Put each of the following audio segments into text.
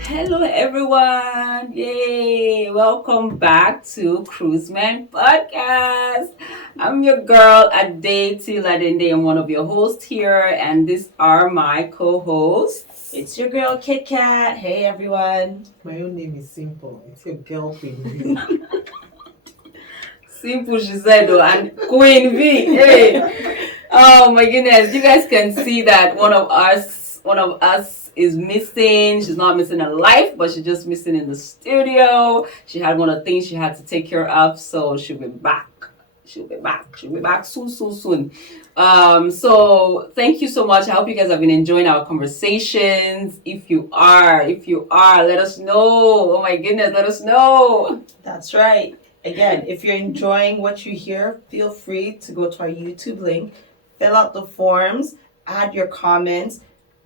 Hello everyone! Yay! Welcome back to Cruiseman Podcast. I'm your girl Ade Ladende. I'm one of your hosts here, and these are my co-hosts. It's your girl Kit Kat. Hey everyone. My own name is Simple. It's your girl Queen V. Simple, she said, though, and Queen V. Hey! Oh my goodness! You guys can see that one of us is missing. She's not missing her life, but she's just missing in the studio. She had one of the things she had to take care of, so she'll be back. She'll be back soon. So thank you so much. I hope you guys have been enjoying our conversations. If you are, let us know. Oh my goodness, let us know. That's right. Again, if you're enjoying what you hear, feel free to go to our YouTube link, fill out the forms, add your comments,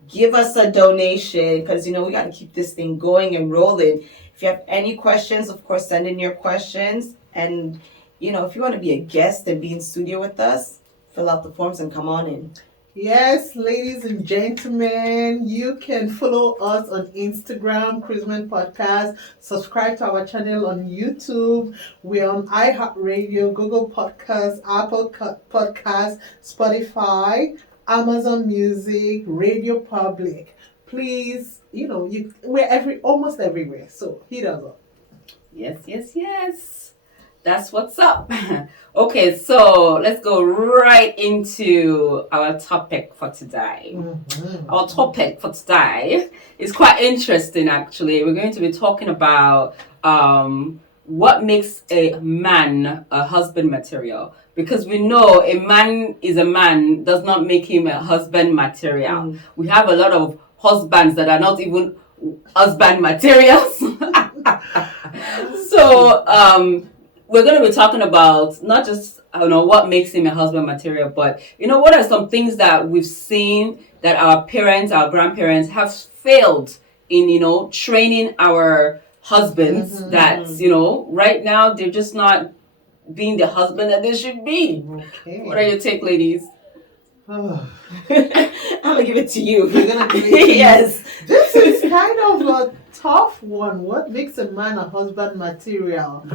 give us a donation, because we got to keep this thing going and rolling. If you have any questions, of course, send in your questions. And if you want to be a guest and be in studio with us, fill out the forms and come on in. Yes, ladies and gentlemen, you can follow us on Instagram, Cruiseman Podcast. Subscribe to our channel on YouTube. We're on iHeartRadio, Google Podcasts, Apple Podcasts, Spotify, Amazon Music, Radio Public. Please, we're almost everywhere. So hit us up. Yes. That's what's up. Okay, so let's go right into our topic for today. Mm-hmm. Our topic for today is quite interesting, actually. We're going to be talking about what makes a man a husband material. Because we know a man is a man does not make him a husband material. We have a lot of husbands that are not even husband materials. So, we're going to be talking about not just what makes him a husband material, but what are some things that we've seen that our parents, our grandparents have failed in training our husbands. That right now they're just not being the husband that they should be. Okay. What are your take, ladies? I'm gonna give it to you. You're gonna give it to me? Yes. This is kind of a tough one. What makes a man a husband material?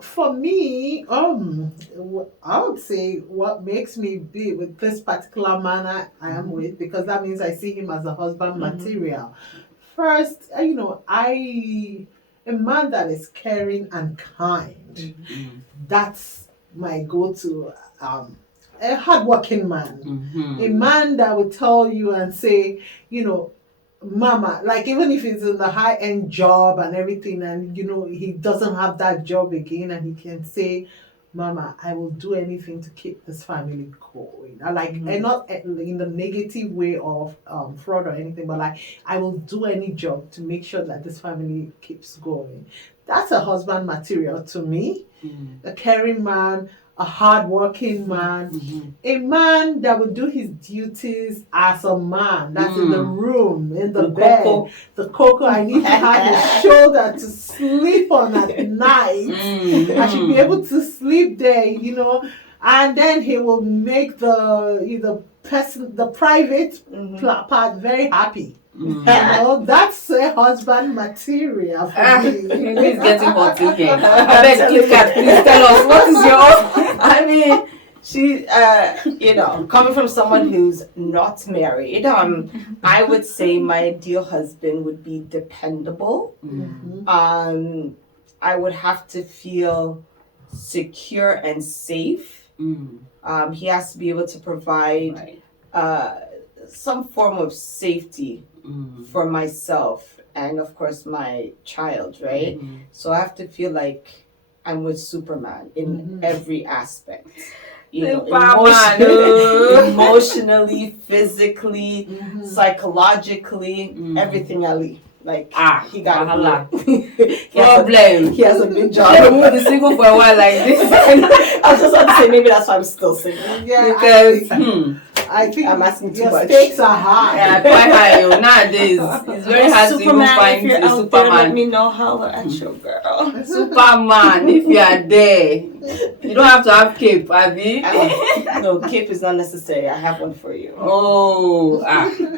For me, I would say what makes me be with this particular man I am with, because that means I see him as a husband material. First, a man that is caring and kind. That's my go-to. A hardworking man. A man that would tell you and say, mama, like even if he's in the high-end job and everything, and he doesn't have that job again, and he can say, mama, I will do anything to keep this family going. And not in the negative way of fraud or anything, but I will do any job to make sure that this family keeps going. That's a husband material to me. A caring man, a hard-working man, a man that would do his duties as a man. That's in the room, in the bed. Cocoa. The cocoa, I need to have a shoulder to sleep on at night. I should be able to sleep there, and then he will make the private part very happy. That's a husband material for me. It's getting hot in here. I beg, Kit Kat, please tell us what is your. I mean, she, coming from someone who's not married, I would say my ideal husband would be dependable. I would have to feel secure and safe. He has to be able to provide some form of safety for myself and, of course, my child, right? So I have to feel like I'm with Superman in every aspect. Emotionally, physically, psychologically, everything Ali. Like, he got a problem. He has a big job. I will be single for a while like this. I was just about to say, maybe that's why I'm still single. Yeah, I think I'm asking too your much. stakes are high. Yeah, quite high. Nowadays, it's very hard to even Superman, find if you're the out there, let Superman. me know how at your girl. Superman, if you are there, you don't have to have cape, Abby. No, cape is not necessary. I have one for you. Oh,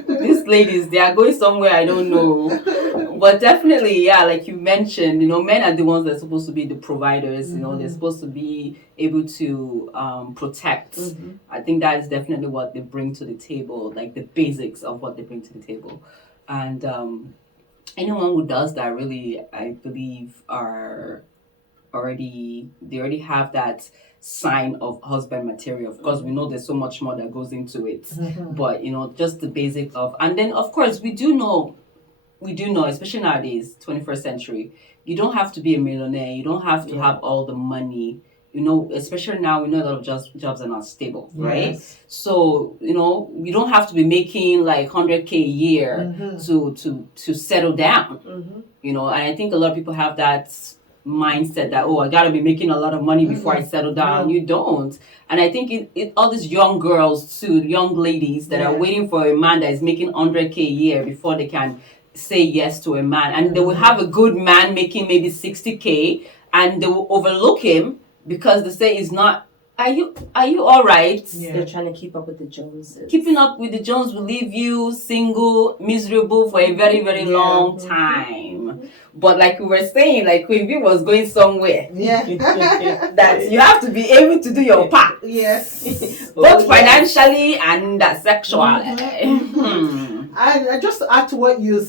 these ladies, they are going somewhere I don't know. But definitely, yeah, like you mentioned, men are the ones that are supposed to be the providers. They're supposed to be able to protect. I think that is definitely what they bring to the table, like the basics of what they bring to the table. And anyone who does that, really, I believe, they already have that sign of husband material. Of course, we know there's so much more that goes into it, but just the basic of, and then of course we do know, especially nowadays, 21st century, you don't have to be a millionaire, you don't have to have all the money, especially now we know a lot of jobs are not stable, right? Yes. So you don't have to be making like 100K a year to settle down. And I think a lot of people have that mindset that, I gotta be making a lot of money before I settle down. You don't. And I think all these young girls too, young ladies that are waiting for a man that is making 100K a year before they can say yes to a man, and they will have a good man making maybe 60K, and they will overlook him because they say he's not. Are you all right? Yeah. They're trying to keep up with the Joneses. Keeping up with the Jones will leave you single, miserable for a very, very long time. But like we were saying, like Queen B was going somewhere. Yeah. That you have to be able to do your part. Yes. Both financially and sexually. And just to add to what you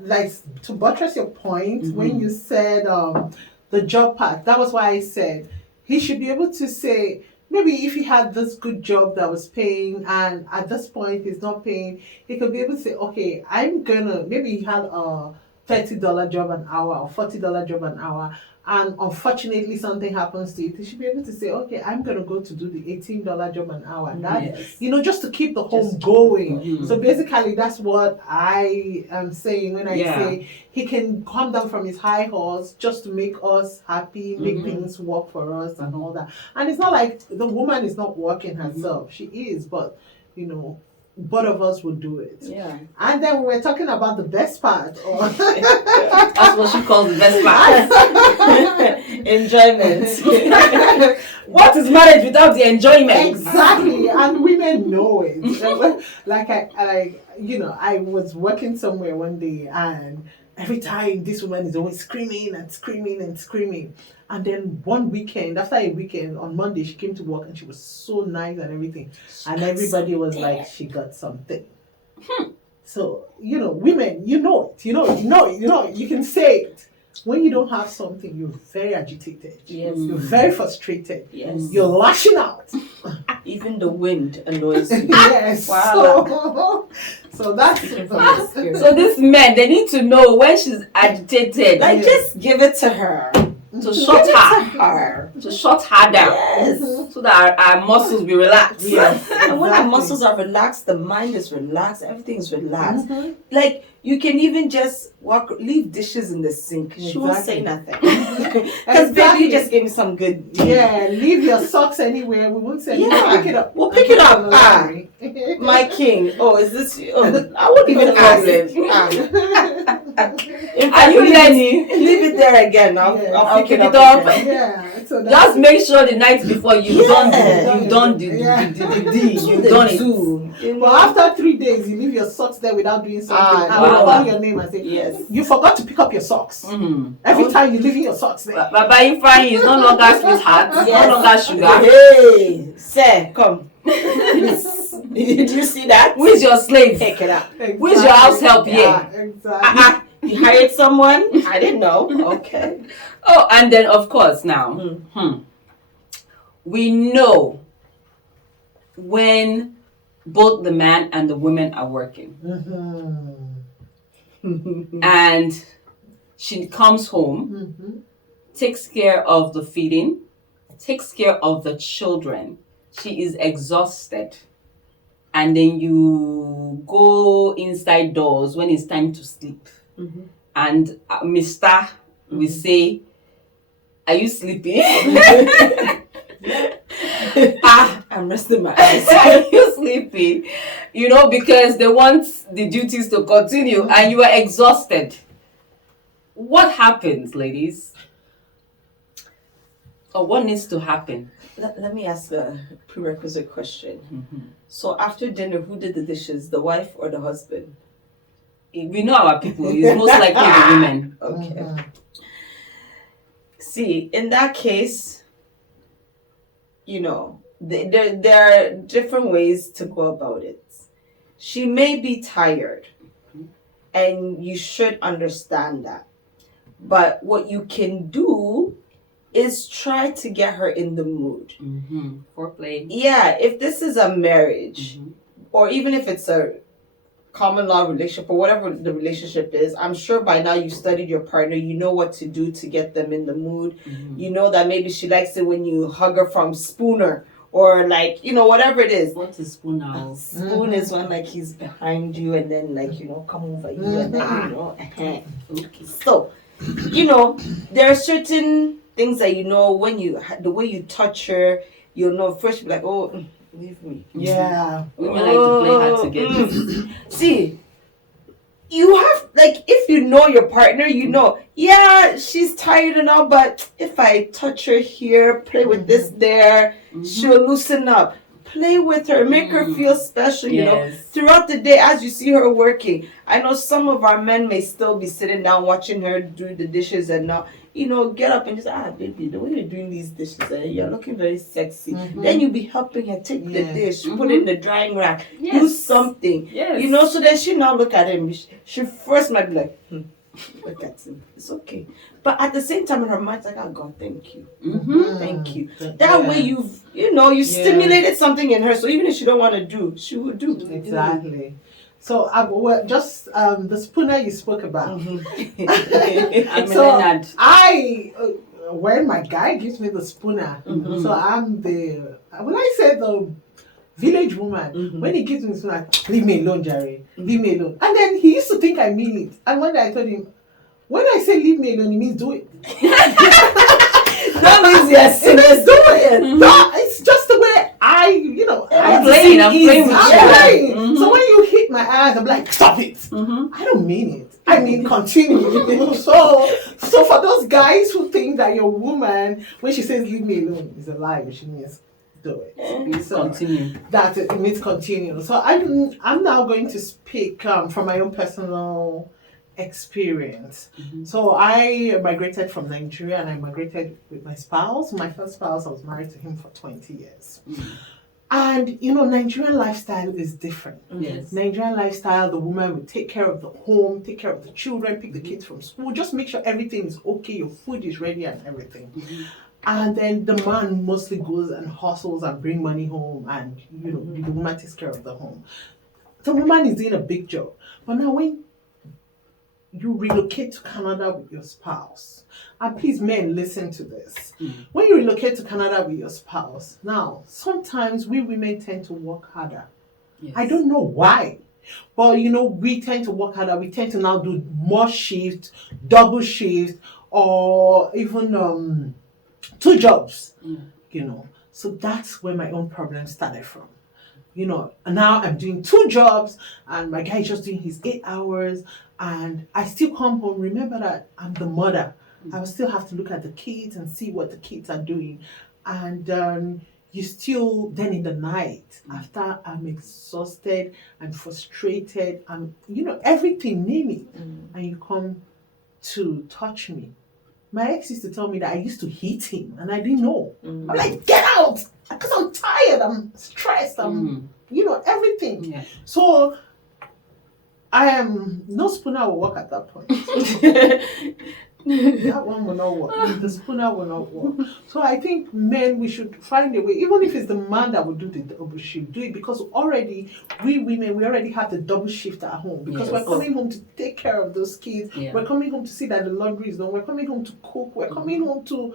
like, to buttress your point, when you said the job part, that was why I said he should be able to say, maybe if he had this good job that was paying and at this point he's not paying, he could be able to say, okay, maybe he had a $30 job an hour or $40 job an hour, and unfortunately something happens to it, he should be able to say, okay, I'm going to go to do the $18 job an hour. That, just to keep the home going. So basically that's what I am saying when I say he can come down from his high horse just to make us happy, make things work for us and all that. And it's not like the woman is not working herself. She is, but both of us will do it. Yeah. And then we were talking about the best part. That's what she calls the best part. Enjoyment. What is marriage without the enjoyment? Exactly. And women know it. I was working somewhere one day, and every time this woman is always screaming and screaming and screaming. And then after a weekend, on Monday, she came to work and she was so nice and everything. And everybody was like, she got something. So, women, you know it. You can say it. When you don't have something, you're very agitated. Yes. You're very frustrated. Yes. You're lashing out. Even the wind annoys you. Yes. Wow. So that's so these men, they need to know when she's agitated. Like, just give it to her. To shut her. To shut her down. Yes. So that our muscles be relaxed. Yes. And when our muscles are relaxed, the mind is relaxed, everything is relaxed. Like, you can even just leave dishes in the sink. She won't say nothing. Because baby, you just gave me some good tea. Yeah, leave your socks anywhere. We won't say anything. Pick it up. We'll pick it up. My king. Oh, is this you? Oh, I won't even ask. Are you learning? Leave it there again. I'll pick it up. Yeah. So just make sure the night before you've done the you've done it. But after 3 days, you leave your socks there without doing something. I will call your name and say, yes, you forgot to pick up your socks. Every time you're leaving your socks there. Baba Ifeanyi is no longer sweetheart. It's no longer sugar. Hey, sir, come. Did you see that? Who is your slave? Take it up. Exactly. Who is your house help here? Yeah, exactly. You hired someone? I didn't know. Okay. Oh, and then of course now, we know when both the man and the woman are working. And she comes home, takes care of the feeding, takes care of the children. She is exhausted. And then you go inside doors when it's time to sleep. And Mr. will say, are you sleeping? I'm resting my eyes. Are you sleepy? You know, because they want the duties to continue and you are exhausted. What happens, ladies? Or what needs to happen? Let me ask a prerequisite question. Mm-hmm. So after dinner, who did the dishes, the wife or the husband? We know our people. It's most likely the women. Okay. Mhm. See, in that case, you know, there are different ways to go about it. She may be tired, and you should understand that. But what you can do is try to get her in the mood. Mm-hmm. Foreplay. Yeah, if this is a marriage, Mm-hmm. or even if it's a common law relationship or whatever the relationship is, I'm sure by now you studied your partner, you know what to do to get them in the mood. Mm-hmm. You know that maybe she likes it when you hug her from spooner, or like, you know, whatever it is. What is spoon now? Spoon is when like he's behind you and then like, you know, come over you and then, you know, Okay. so, you know, there are certain things that, you know, when you, the way you touch her, you'll know first you'll be like, oh, leave me. Yeah. Women like to play hard to get. See, you have, like, if you know your partner, you know, yeah, she's tired and all, but if I touch her here, play with this there, she'll loosen up. Play with her, make her feel special, you know. Yes. Throughout the day, as you see her working, I know some of our men may still be sitting down watching her do the dishes and not, you know, get up and just, baby, the way you're doing these dishes, you're looking very sexy. Then you be helping her take the dish, put it in the drying rack, do Yes. something, Yes. you know, so then she now look at him. She first might be like, look at him, it's okay. But at the same time in her mind's like, oh God, thank you. Mm-hmm. Thank you. That way you stimulated something in her. So even if she don't want to do, she will do. Exactly. So well, just the spooner you spoke about. I'm So Leonard. I, when my guy gives me the spooner, so I'm the, when I say the village woman, when he gives me the spooner, leave me alone, Jerry, leave me alone. And then he used to think I mean it. And one day I told him, when I say leave me alone, it means do it. That means yes, It means do it. No, it's just the way I'm playing with you. playing. So when you hit my ass, I'm like, stop it. I don't mean it. I mean continue. So for those guys who think that your woman, when she says leave me alone, is a lie, she means do it. So Continue. that it means continue. So I'm now going to speak from my own personal experience. So I migrated from Nigeria and I migrated with my spouse. My first spouse, I was married to him for 20 years. And Nigerian lifestyle is different. Yes. Nigerian lifestyle, the woman will take care of the home, take care of the children, pick the kids from school, just make sure everything is okay, your food is ready and everything. And then the man mostly goes and hustles and bring money home, and the woman takes care of the home. The woman is doing a big job. But now when you relocate to Canada with your spouse, and please men, listen to this. When you relocate to Canada with your spouse, now sometimes we women tend to work harder. Yes. I don't know why, but we tend to work harder. We tend to now do more shifts, double shift, or even 2 jobs. So that's where my own problem started from. And now I'm doing 2 jobs, and my guy is just doing his 8 hours, and I still come home. Remember that I'm the mother. I will still have to look at the kids and see what the kids are doing. And you still, then in the night, after I'm exhausted and frustrated and, everything, name it, and you come to touch me. My ex used to tell me that I used to hit him, and I didn't know. I'm like, get out! Because I'm tired, I'm stressed, I'm, everything. Yeah. So, no spooner will work at that point. That one will not work. The spooner will not work. So I think men, we should find a way, even if it's the man that will do the double shift, do it, because already, we women, we already have the double shift at home, because we're coming home to take care of those kids. Yeah. We're coming home to see that the laundry is done. We're coming home to cook. We're coming home to,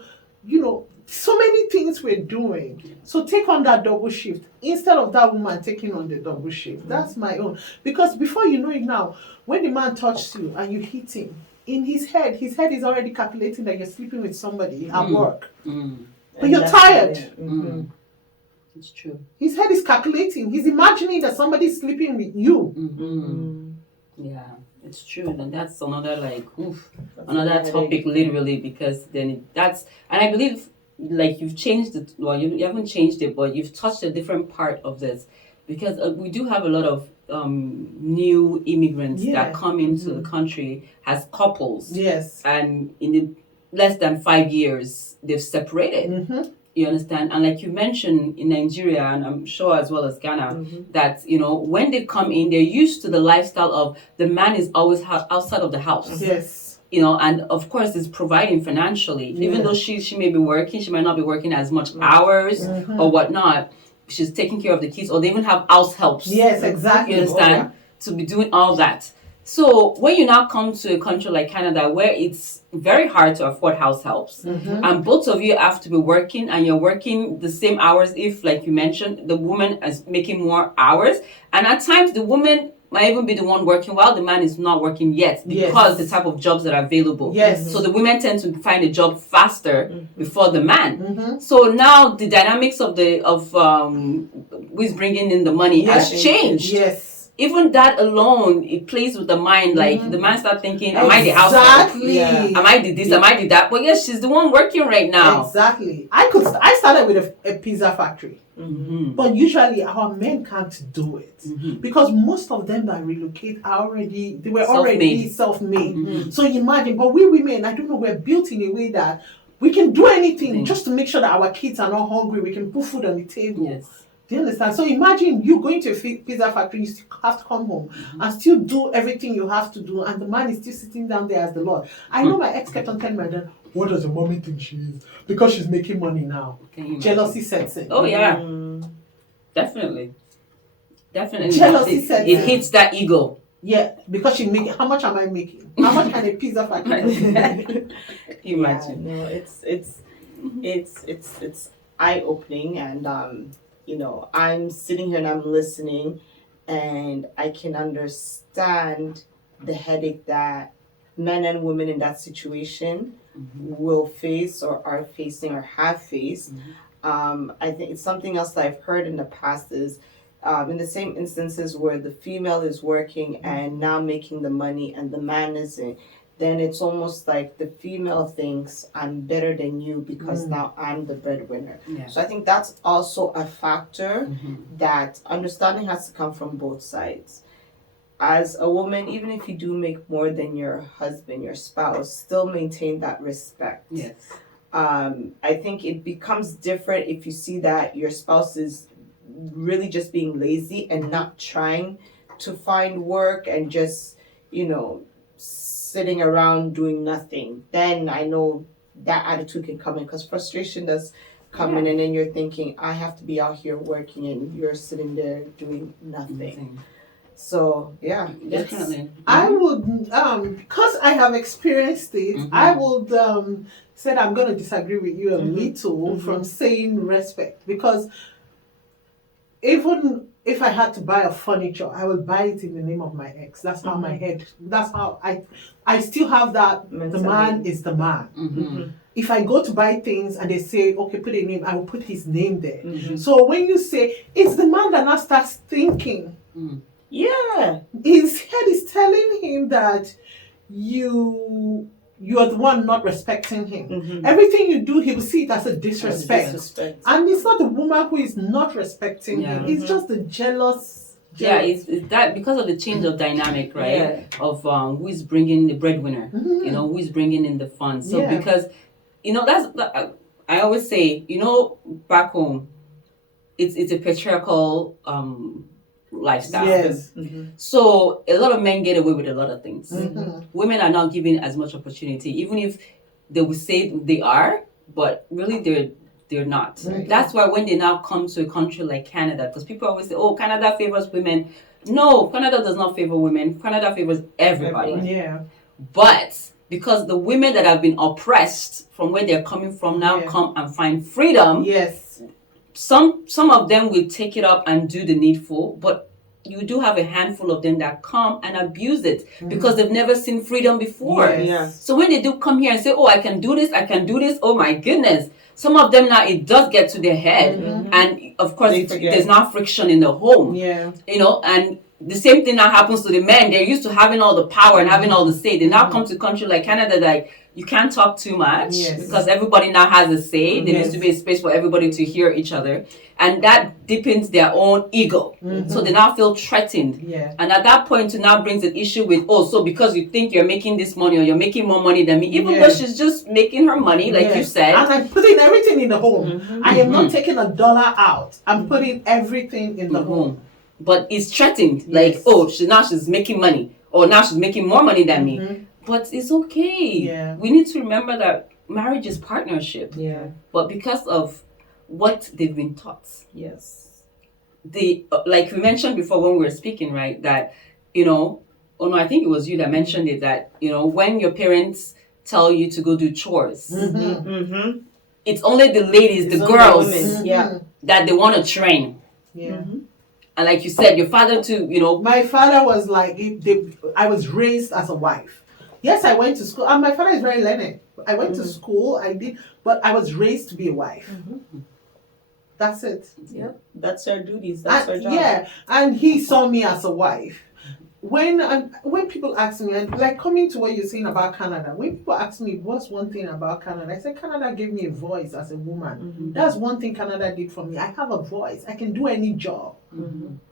so many things we're doing. So take on that double shift instead of that woman taking on the double shift. That's my own. Because before you know it now, when the man touches you and you hit him, in his head is already calculating that you're sleeping with somebody at work. But you're tired. It's true. His head is calculating. He's imagining that somebody's sleeping with you. Yeah, it's true. And that's another That's another topic literally, because then that's, and I believe like you've changed it. Well, you haven't changed it, but you've touched a different part of this, because we do have a lot of new immigrants that come into the country as couples. Yes. And in the less than 5 years, they've separated. You understand? And like you mentioned in Nigeria, and I'm sure as well as Ghana, that, when they come in, they're used to the lifestyle of the man is always outside of the house. Yes. And of course is providing financially. Even though she may be working, she might not be working as much hours or whatnot. She's taking care of the kids, or they even have house helps. Yes, exactly. You understand? To be doing all that. So when you now come to a country like Canada, where it's very hard to afford house helps, and both of you have to be working, and you're working the same hours, if, like you mentioned, the woman is making more hours, and at times the woman might even be the one working while the man is not working yet, because the type of jobs that are available. Yes. So the women tend to find a job faster before the man. So now the dynamics of who's bringing in the money has changed. Yes. Even that alone, it plays with the mind. Like the man start thinking, am I the housewife? Exactly. Am I the this? Am I the that? But yes, she's the one working right now. Exactly. I started with a pizza factory. But usually our men can't do it because most of them that relocate already already self-made. So imagine, but we women, I don't know, we're built in a way that we can do anything just to make sure that our kids are not hungry. We can put food on the table. Yes. Do you understand? So imagine you going to a pizza factory, you still have to come home and still do everything you have to do, and the man is still sitting down there as the Lord. I know my ex kept on telling my dad, what does your mommy think she is? Because she's making money now. Jealousy sets in. Oh yeah. Definitely. Jealousy sets in. It hits that ego. Yeah, because she's making, how much am I making? How much can a pizza factory make? Imagine. No, it's eye-opening, and I'm sitting here and I'm listening, and I can understand the headache that men and women in that situation will face, or are facing, or have faced. I think it's something else that I've heard in the past is in the same instances where the female is working and now making the money and the man isn't, then it's almost like the female thinks I'm better than you because now I'm the breadwinner. Yeah. So I think that's also a factor that understanding has to come from both sides. As a woman, even if you do make more than your husband, your spouse, still maintain that respect. Yes. I think it becomes different if you see that your spouse is really just being lazy and not trying to find work and just, sitting around doing nothing. Then I know that attitude can come in, because frustration does come in, and then you're thinking, I have to be out here working and you're sitting there doing nothing. So yeah, Definitely. I would because I have experienced it, I would say I'm going to disagree with you a little from saying respect, because even if I had to buy a furniture, I would buy it in the name of my ex. That's how that's how I still have that the man is the man. If I go to buy things and they say, okay, put a name, I will put his name there. So when you say, it's the man that now starts thinking. Yeah. His head is telling him that you are the one not respecting him. Everything you do, he will see it as a disrespect. And it's not the woman who is not respecting him. It's just the jealous. Yeah, it's that because of the change of dynamic, right? Yeah. Of who is bringing the breadwinner, who is bringing in the funds. So because, I always say, back home, it's a patriarchal lifestyle. Yes. So a lot of men get away with a lot of things. Women are not given as much opportunity, even if they would say they are, but really they're not. Right. That's why when they now come to a country like Canada, because people always say, oh, Canada favors women. No, Canada does not favor women. Canada favors everybody. Yeah. But because the women that have been oppressed from where they're coming from now come and find freedom, Yes. some of them will take it up and do the needful, but you do have a handful of them that come and abuse it because they've never seen freedom before. Yes. Yeah. So when they do come here and say, oh, I can do this, oh my goodness. Some of them now, it does get to their head. And of course, there's now friction in the home. Yeah. You know, and the same thing now happens to the men. They're used to having all the power and having all the say. They now come to a country like Canada, like, you can't talk too much because everybody now has a say. There needs to be a space for everybody to hear each other. And that deepens their own ego. So they now feel threatened. Yeah. And at that point, it now brings an issue with, oh, so because you think you're making this money or you're making more money than me, even though she's just making her money, like you said. And I'm putting everything in the home. I am not taking $1 out. I'm putting everything in the home. But it's threatened. Like, oh, she's making money. Or now she's making more money than me. But it's okay. Yeah. We need to remember that marriage is partnership. Yeah. But because of what they've been taught. Yes. Like we mentioned before when we were speaking, right? That, you know, oh no, I think it was you that mentioned it, that, you know, when your parents tell you to go do chores, it's only the ladies, the girls, that they want to train. Yeah. And like you said, your father too, you know. My father was like, I was raised as a wife. Yes, I went to school. And my father is very learned. I went to school, but I was raised to be a wife. That's it. Yep. That's our duties. That's our job. Yeah. And he saw me as a wife. When people ask me, and like coming to what you're saying about Canada, when people ask me what's one thing about Canada, I said Canada gave me a voice as a woman. That's one thing Canada did for me. I have a voice. I can do any job.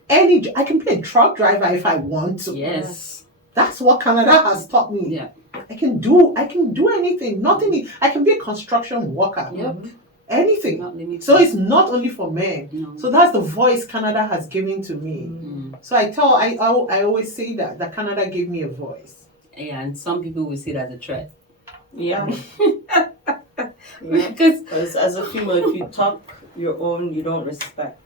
I can be a truck driver if I want to. Yes. That's what Canada has taught me. Yeah. I can do anything. I can be a construction worker. Yep. Anything. So it's not only for men. No. So that's the voice Canada has given to me. So I always say that Canada gave me a voice. Yeah, and some people will see it as a threat. Yeah. Because as a female, if you talk your own, you don't respect.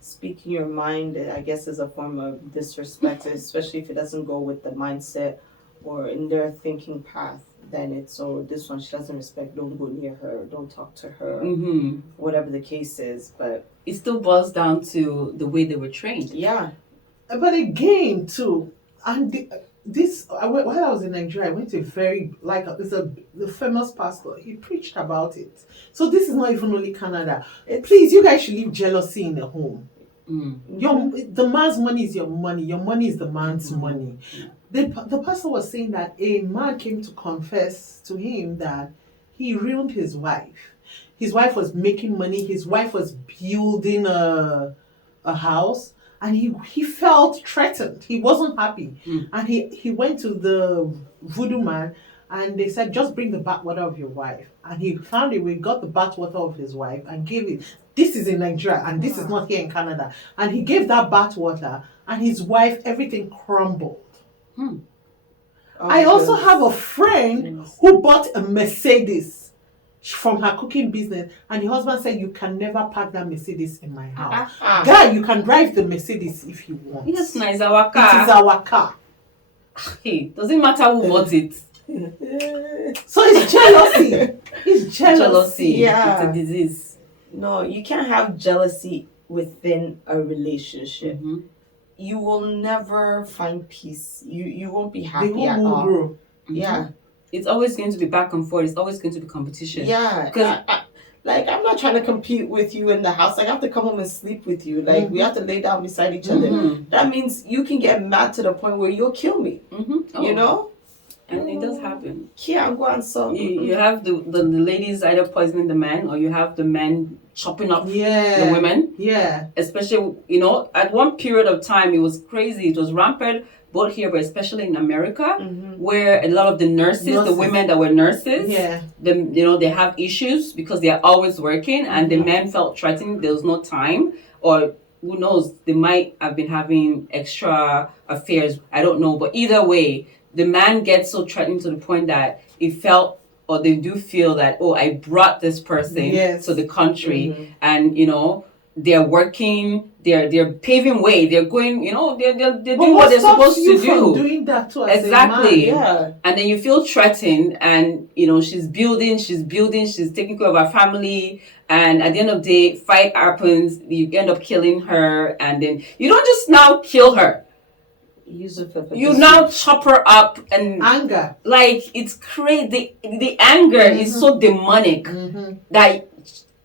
Speaking your mind, I guess, is a form of disrespect, especially if it doesn't go with the mindset or in their thinking path. Then it's, oh, this one she doesn't respect, don't go near her, don't talk to her, whatever the case is. But it still boils down to the way they were trained. Yeah. But again, too, and while I was in Nigeria, I went to the famous pastor. He preached about it. So this is not even only Canada. Please, you guys should leave jealousy in the home. The man's money is your money. Your money is the man's money. The pastor was saying that a man came to confess to him that he ruined his wife. His wife was making money. His wife was building a house. And he felt threatened. He wasn't happy. And he went to the voodoo man and they said, just bring the bathwater of your wife. And he found a way, got the bathwater of his wife and gave it. This is in Nigeria and this is not here in Canada. And he gave that bathwater and his wife, everything crumbled. I also have a friend who bought a Mercedes from her cooking business, and the husband said, you can never park that Mercedes in my house. Guy, you can drive the Mercedes if you want. Yes, no, it's our car. It is our car. Hey, doesn't matter who bought it. So it's jealousy. It's jealousy. Yeah. It's a disease. No, you can't have jealousy within a relationship. You will never find peace. You won't be happy The at home will all. grow. Yeah. It's always going to be back and forth. It's always going to be competition. Yeah. Because I'm not trying to compete with you in the house. Like, I have to come home and sleep with you. Like, we have to lay down beside each other. That means you can get mad to the point where you'll kill me. You know? And it does happen. Yeah, go on. So you have the ladies either poisoning the men, or you have the men chopping up the women. Yeah. Especially, you know, at one period of time, it was crazy. It was rampant, both here, but especially in America, where a lot of the nurses, the women that were nurses, they have issues because they are always working, and the men felt threatened. There was no time, or who knows, they might have been having extra affairs. I don't know, but either way, the man gets so threatened to the point that it felt, or they do feel that, oh, I brought this person to the country, and, you know, they're working, they're paving way, they're going, they're But doing what they're stops supposed you to from do. doing that too as Exactly. a man? Yeah. And then you feel threatened, and she's building, she's taking care of her family, and at the end of the day, fight happens, you end up killing her, and then you don't just now kill her. Use it for You now chop her up, and Anger. like it's crazy. The anger is so demonic that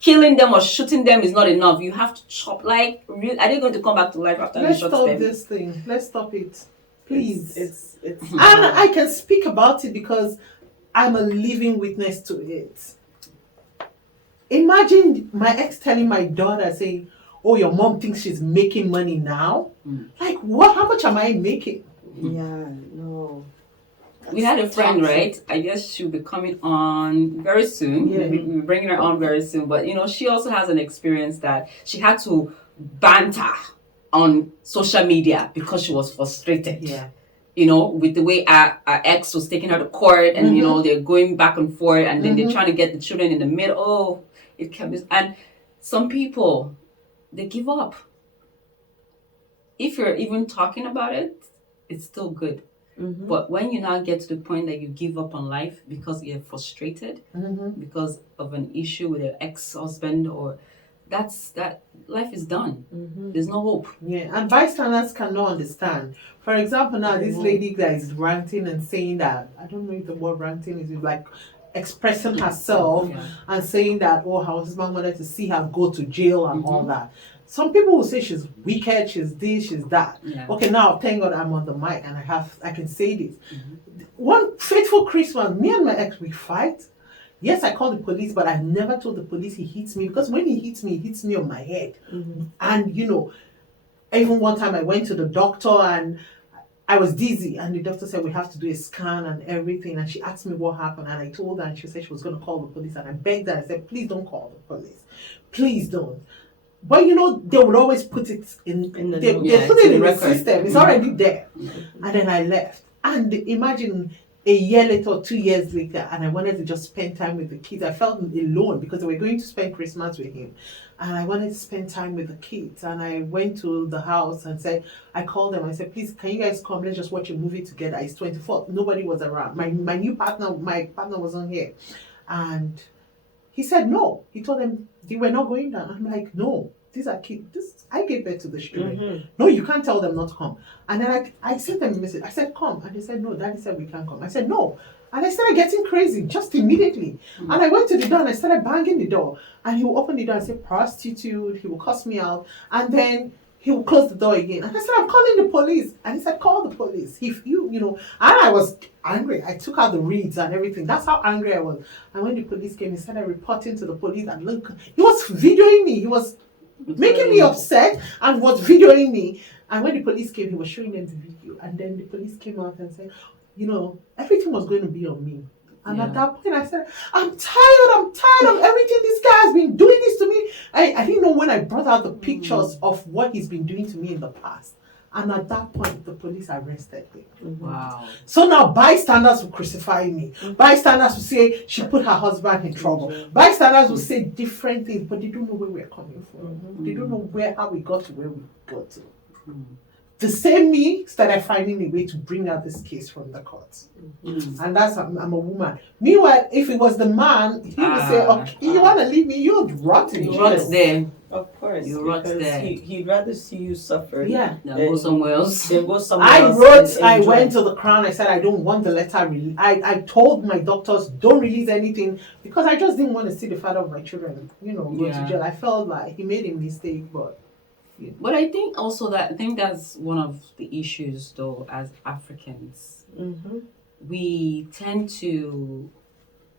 killing them or shooting them is not enough. You have to chop. Like, really, are they going to come back to life after you Let's shot stop them? this thing. Let's stop it. Please. It's And I can speak about it because I'm a living witness to it. Imagine my ex telling my daughter, saying, "Oh, your mom thinks she's making money now." Like, what? How much am I making? yeah, no. We had a friend, toxic. right? I guess she'll be coming on very soon. Yeah. We're bringing her on very soon. But, she also has an experience that she had to banter on social media because she was frustrated. Yeah. With the way our ex was taking her to court, and, they're going back and forth, and then they're trying to get the children in the middle. Oh, it kept... And some people, they give up. If you're even talking about it, it's still good. But when you now get to the point that you give up on life because you're frustrated, because of an issue with an ex-husband, or that life is done. There's no hope. Yeah, and bystanders cannot understand. For example, now this lady that is ranting and saying that, I don't know if the word ranting is like expressing herself and saying that, oh, her husband wanted to see her go to jail and all that. Some people will say she's wicked, she's this, she's that. Yeah. Okay, now thank God I'm on the mic and I can say this. One fateful Christmas, me and my ex, we fight. Yes, I called the police, but I never told the police he hits me, because when he hits me on my head. And even one time I went to the doctor and I was dizzy, and the doctor said we have to do a scan and everything, and she asked me what happened, and I told her, and she said she was going to call the police, and I begged her. I said, please don't call the police, please don't. But they would always put it in the they put it in the system. It's already there. And then I left. And imagine a year later or 2 years later, and I wanted to just spend time with the kids. I felt alone because they were going to spend Christmas with him. And I wanted to spend time with the kids. And I went to the house and I called them. I said, please, can you guys come? Let's just watch a movie together. It's 24th. Nobody was around. My partner wasn't here. And he said no. He told them they were not going down. I'm like, no, these are kids. I gave birth to the children. No, you can't tell them not to come. And then I sent them a message. I said, come. And they said, no, Daddy said we can't come. I said, no. And I started getting crazy just immediately. And I went to the door and I started banging the door. And he will open the door and say, prostitute. He will cuss me out. And then he will close the door again. And I said, I'm calling the police. And he said, call the police. If and I was angry. I took out the reeds and everything. That's how angry I was. And when the police came, he started reporting to the police. And look, he was videoing me. He was making me upset and was videoing me. And when the police came, he was showing them the video. And then the police came out and said, everything was going to be on me. And at that point, I said, I'm tired of everything. This guy has been doing this to me. I didn't know when I brought out the pictures of what he's been doing to me in the past. And at that point, the police arrested me. Wow. So now bystanders will crucify me. Bystanders will say she put her husband in trouble. Bystanders will say different things, but they don't know where we're coming from. They don't know how we got to where we got to. The same me started finding a way to bring out this case from the courts. And that's, I'm a woman. Meanwhile, if it was the man, he would say, okay, you want to leave me? You'd rot in You jail. rot there. Of course. You rot there. He'd rather see you suffer. Yeah. Now go somewhere else. Then go somewhere else. I went to the Crown. I said, I don't want the letter released. I told my doctors, don't release anything, because I just didn't want to see the father of my children, go to jail. I felt like he made a mistake, but... But I think also that's one of the issues, though, as Africans. We tend to,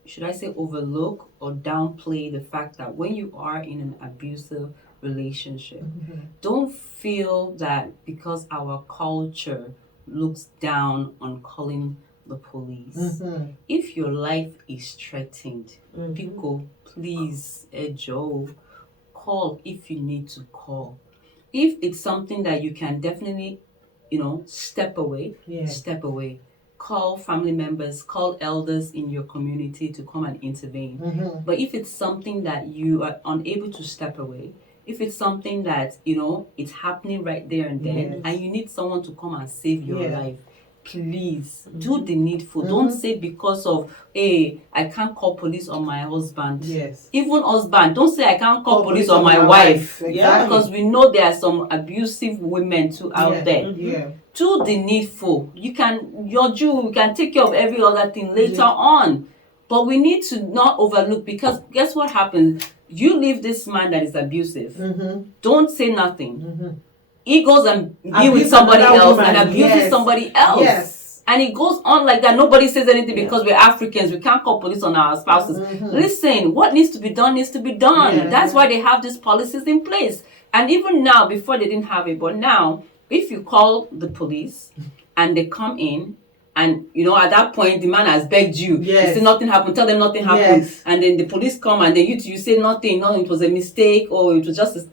should I say, overlook or downplay the fact that when you are in an abusive relationship, don't feel that because our culture looks down on calling the police. If your life is threatened, people, please, Joe, call if you need to call. If it's something that you can definitely, step away, step away. Call family members, call elders in your community to come and intervene. But if it's something that you are unable to step away, if it's something that, it's happening right there and then, Yes. and you need someone to come and save your Yeah. life, please do the needful. Don't say because of, hey, I can't call police on my husband. Yes. Even husband, don't say I can't call police on my wife. Exactly. Yeah, Because we know there are some abusive women too out there. Yeah. Do the needful. You can take care of every other thing later Yeah. on. But we need to not overlook, because guess what happens? You leave this man that is abusive. Mm-hmm. Don't say nothing. Mm-hmm. He goes and be Abuse with somebody another else woman. and abuses Yes. somebody else. Yes. And it goes on like that. Nobody says anything because we're Africans. We can't call police on our spouses. Mhm. Listen, what needs to be done needs to be done. Yeah. That's why they have these policies in place. And even now, before they didn't have it, but now, if you call the police and they come in, and at that point the man has begged you, Yes. you say nothing happened, tell them nothing happened, Yes. and then the police come and then you say nothing, no, it was a mistake, or it was just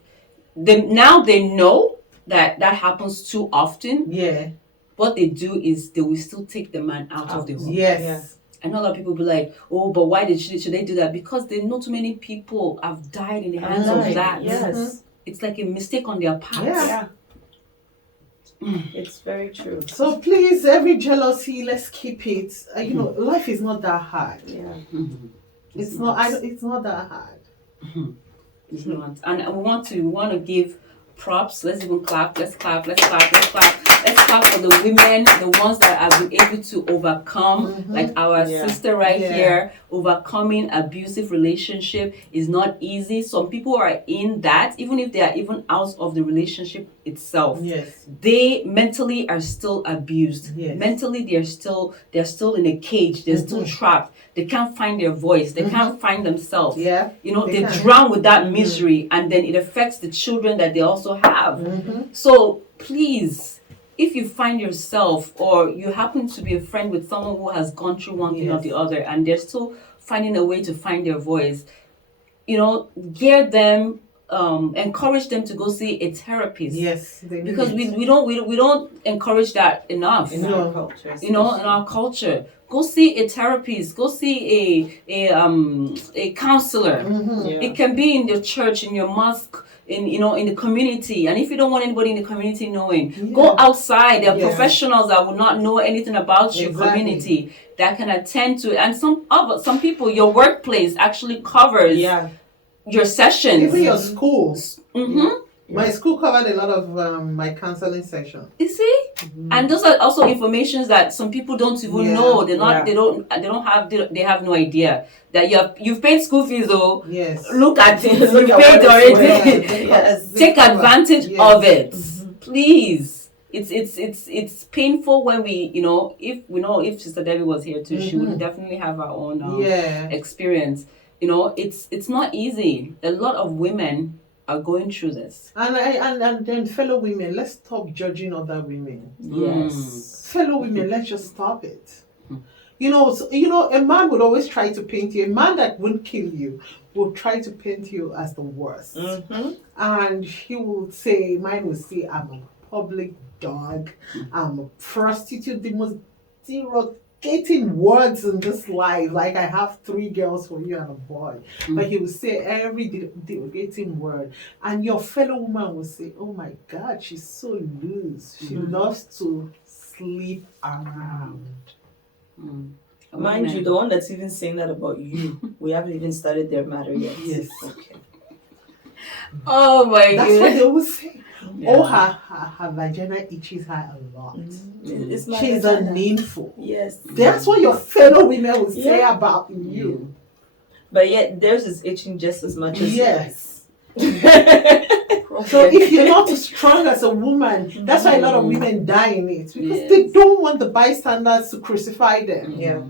now they know that happens too often. Yeah. What they do is they will still take the man out of the home. Yes. Yeah. And a lot of people be like, oh, but why should they do that? Because they know too many people have died in the hands of Died, that. yes. It's like a mistake on their part. Yeah. It's very true. So please, every jealousy, let's keep it. Life is not that hard. Yeah. It's not. It's not that hard. It's not. And we want to give props. Let's even clap. Let's clap. Let's clap. Let's clap. Let's clap for the women, the ones that have been able to overcome, like our sister right here, overcoming abusive relationship is not easy. Some people are in that, even if they are even out of the relationship itself. Yes. They mentally are still abused. Yes. Mentally, they're still in a cage. They're still trapped. They can't find their voice. They can't find themselves. Yeah. They can. drown with that misery, and then it affects the children that they also have. Mm-hmm. So please, if you find yourself, or you happen to be a friend with someone who has gone through one thing or the other, and they're still finding a way to find their voice, gear them, encourage them to go see a therapist. Yes. Because we don't encourage that enough. In our culture. In our culture. Go see a therapist. Go see a counselor. Mm-hmm. Yeah. It can be in your church, in your mosque, in the community. And if you don't want anybody in the community knowing, go outside. There are professionals that will not know anything about your community that can attend to it. And some people, your workplace actually covers your sessions. Even your schools. Mm-hmm. My school covered a lot of my counseling session. You see, and those are also informations that some people don't even know. They're not. They have no idea that you've paid school fees. Though, yes. Look at it. Look You've at paid what it's already. worth. Yes. Take advantage of it, please. Mm-hmm. It's painful when if Sister Debbie was here too, she would definitely have her own experience. It's not easy. A lot of women are going through this. And then fellow women, let's stop judging other women. Yes. Fellow women, let's just stop it. A man would always try to paint you. A man that won't kill you will try to paint you as the worst. Mm-hmm. And mine would say, I'm a public dog. I'm a prostitute. The most derogating words in this life. Like, I have 3 girls for you and a boy. But he would say every derogating word. And your fellow woman will say, oh my God, she's so loose. She loves to sleep around. Mind you, the one that's even saying that about you, we haven't even started their matter yet. Yes. Okay. Oh my That's what goodness. they will say. Yeah. Oh, her vagina itches her a lot. It's my She's vagina. a nympho. Yes. That's what your fellow women will say about you. But yet theirs is itching just as much as Yes. yours. So if you're not strong as a woman, that's why a lot of women die in it. Because they don't want the bystanders to crucify them. Yeah.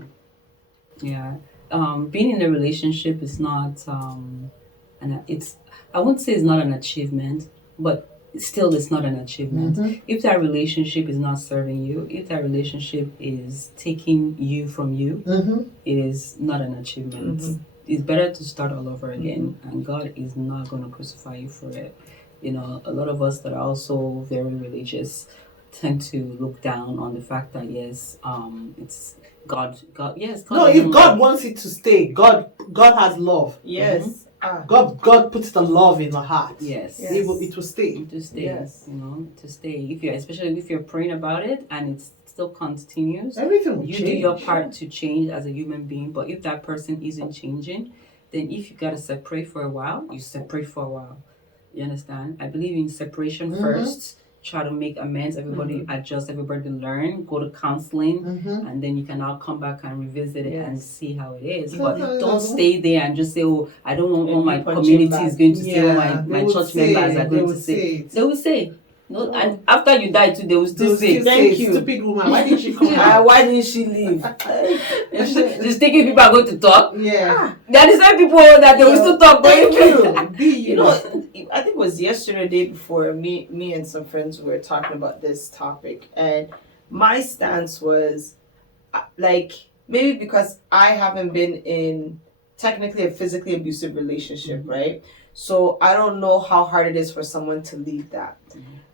Yeah. Being in a relationship is not I wouldn't say it's not an achievement, but still it's not an achievement. If that relationship is not serving you, if that relationship is taking you from you, it is not an achievement. It's better to start all over again, and God is not going to crucify you for it. A lot of us that are also very religious tend to look down on the fact that it's God. Yes, God. No, if God wants it to stay, God has love. Yes. God puts the love in the heart. Yes. Yes. It will stay. To stay. Yes. To stay. Especially if you're praying about it and it still continues, Everything will you change. do your part to change as a human being. But if that person isn't changing, then if you gotta separate for a while, you separate for a while. You understand? I believe in separation first. Try to make amends. Everybody adjust. Everybody learn. Go to counseling, and then you can now come back and revisit it and see how it is. But don't stay there and just say, "Oh, I don't want what my community is going to say. What my church members are going to say." They will say. No, and after you die too, they will still say, "Thank you, stupid woman. Why did she come out? Why didn't she leave?" Just thinking people are going to talk. Yeah, There are the same people that they will still talk. Thank you. be You know, I think it was yesterday, day before, me and some friends were talking about this topic, and my stance was like, maybe because I haven't been in technically a physically abusive relationship, right? So I don't know how hard it is for someone to leave that.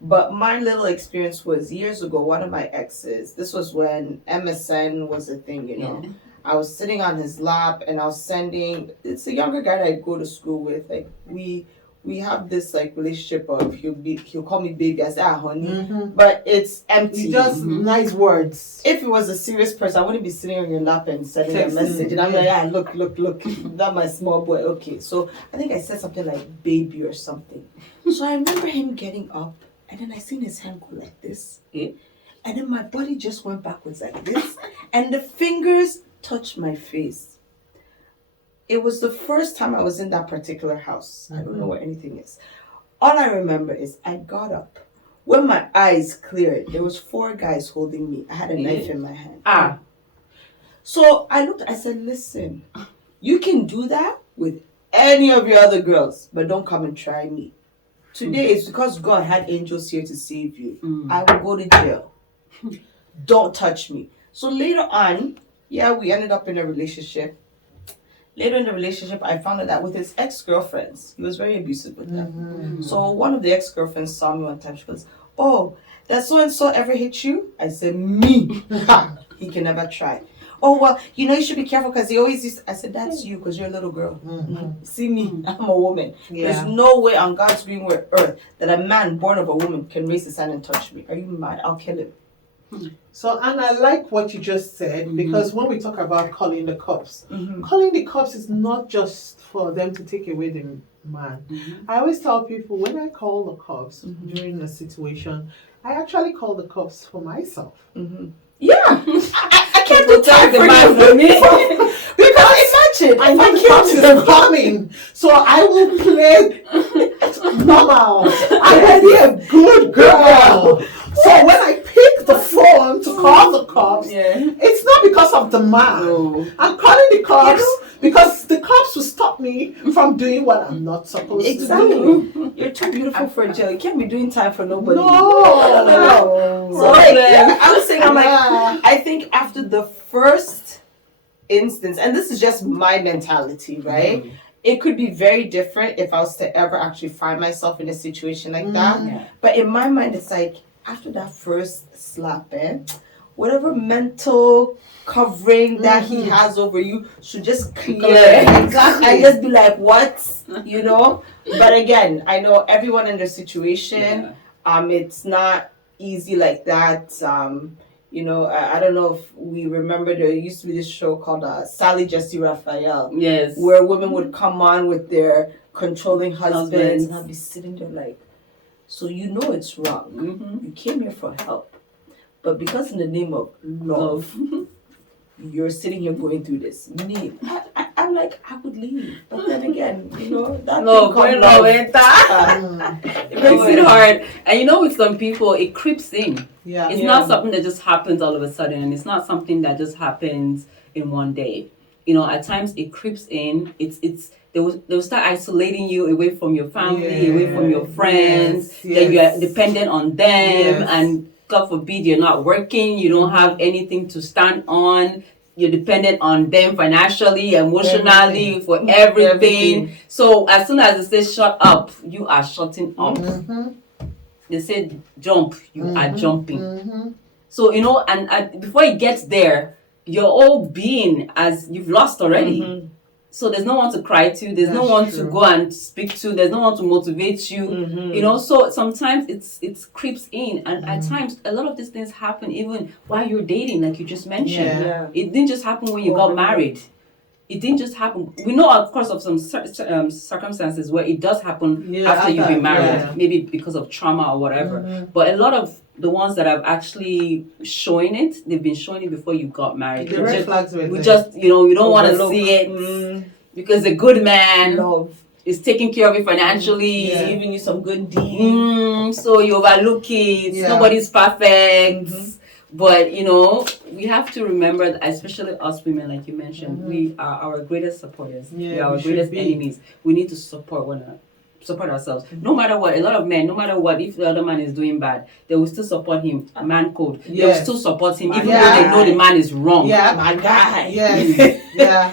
But my little experience was years ago, one of my exes, this was when MSN was a thing, you know. Yeah. I was sitting on his lap and I was sending, it's a younger guy that I go to school with. Like we have this like relationship of he'll call me baby. I say honey, but it's empty. Just nice words. If it was a serious person, I wouldn't be sitting on your lap and sending a message. And I'm like, look, that my small boy. Okay, so I think I said something like baby or something. So I remember him getting up, and then I seen his hand go like this, and then my body just went backwards like this, and the fingers touched my face. It was the first time I was in that particular house. I don't know where anything is. All I remember is I got up. When my eyes cleared, there was 4 guys holding me. I had a knife in my hand. So I looked, I said, listen, you can do that with any of your other girls, but don't come and try me. Today it's because God had angels here to save you. I will go to jail. Don't touch me. So later on, we ended up in a relationship. Later in the relationship, I found out that with his ex-girlfriends, he was very abusive with them. So one of the ex-girlfriends saw me one time. She goes, "Oh, that so-and-so ever hit you?" I said, "Me." He can never try. "Oh, well, you should be careful because he always used to." I said, "That's you because you're a little girl. See me, I'm a woman. There's no way on God's green earth that a man born of a woman can raise his hand and touch me. Are you mad? I'll kill him." So, and I like what you just said, because when we talk about calling the cops, calling the cops is not just for them to take away the man. I always tell people, when I call the cops during a situation, I actually call the cops for myself. I can't protect the man for me. Because imagine, I know the cops is coming, so I will play normal. I will be a good girl. So when I pick the phone to call the cops, it's not because of the man. No. I'm calling the cops because the cops will stop me from doing what I'm not supposed to do. You're too beautiful for jail. You can't be doing time for nobody. No. So I was saying, I think after the first instance, and this is just my mentality, right? It could be very different if I was to ever actually find myself in a situation like that. But in my mind, it's like, after that first slap, whatever mental covering that he has over you should just clear. Exactly. I just be like, what? But again, I know everyone in their situation. It's not easy like that. I don't know if we remember, there used to be this show called Sally Jesse Raphael. Yes. Where women would come on with their controlling husbands. And I'd be sitting there like, so it's wrong. You came here for help. But because in the name of love, you're sitting here going through this. I'm like, I would leave. But then again, that it makes it hard. And with some people, it creeps in. It's not something that just happens all of a sudden. And it's not something that just happens in one day. At times it creeps in. They'll start isolating you away from your family, away from your friends. Then you are dependent on them, and God forbid you're not working, you don't have anything to stand on. You're dependent on them financially, emotionally, for everything. So as soon as they say shut up, you are shutting up. They say jump, you are jumping. So and before it gets there, your whole being, as you've lost already. So there's no one to cry to. There's no That's one true. to go and speak to. There's no one to motivate you. You know, so sometimes it creeps in, and at times a lot of these things happen even while you're dating, like you just mentioned. Yeah. It didn't just happen when you got married. It didn't just happen. We know, of course, of some circumstances where it does happen after you've been married, maybe because of trauma or whatever. But a lot of the ones that have actually showing it, they've been showing it before you got married. The red flags were We there. just, you know, we don't want to see it because a good man Love. is taking care of you financially. He's giving you some good deeds. So you overlook it. Yeah. Nobody's perfect. But, you know, we have to remember that, especially us women, like you mentioned, we are our greatest supporters. Yeah, we are our we should greatest be. enemies. We need to support one another. Support ourselves. No matter what, a lot of men, no matter what, if the other man is doing bad, they will still support him. Man code. They will Yes. still support him, even Yeah. though they know the man is wrong. Yeah. My guy. Yes. Yeah.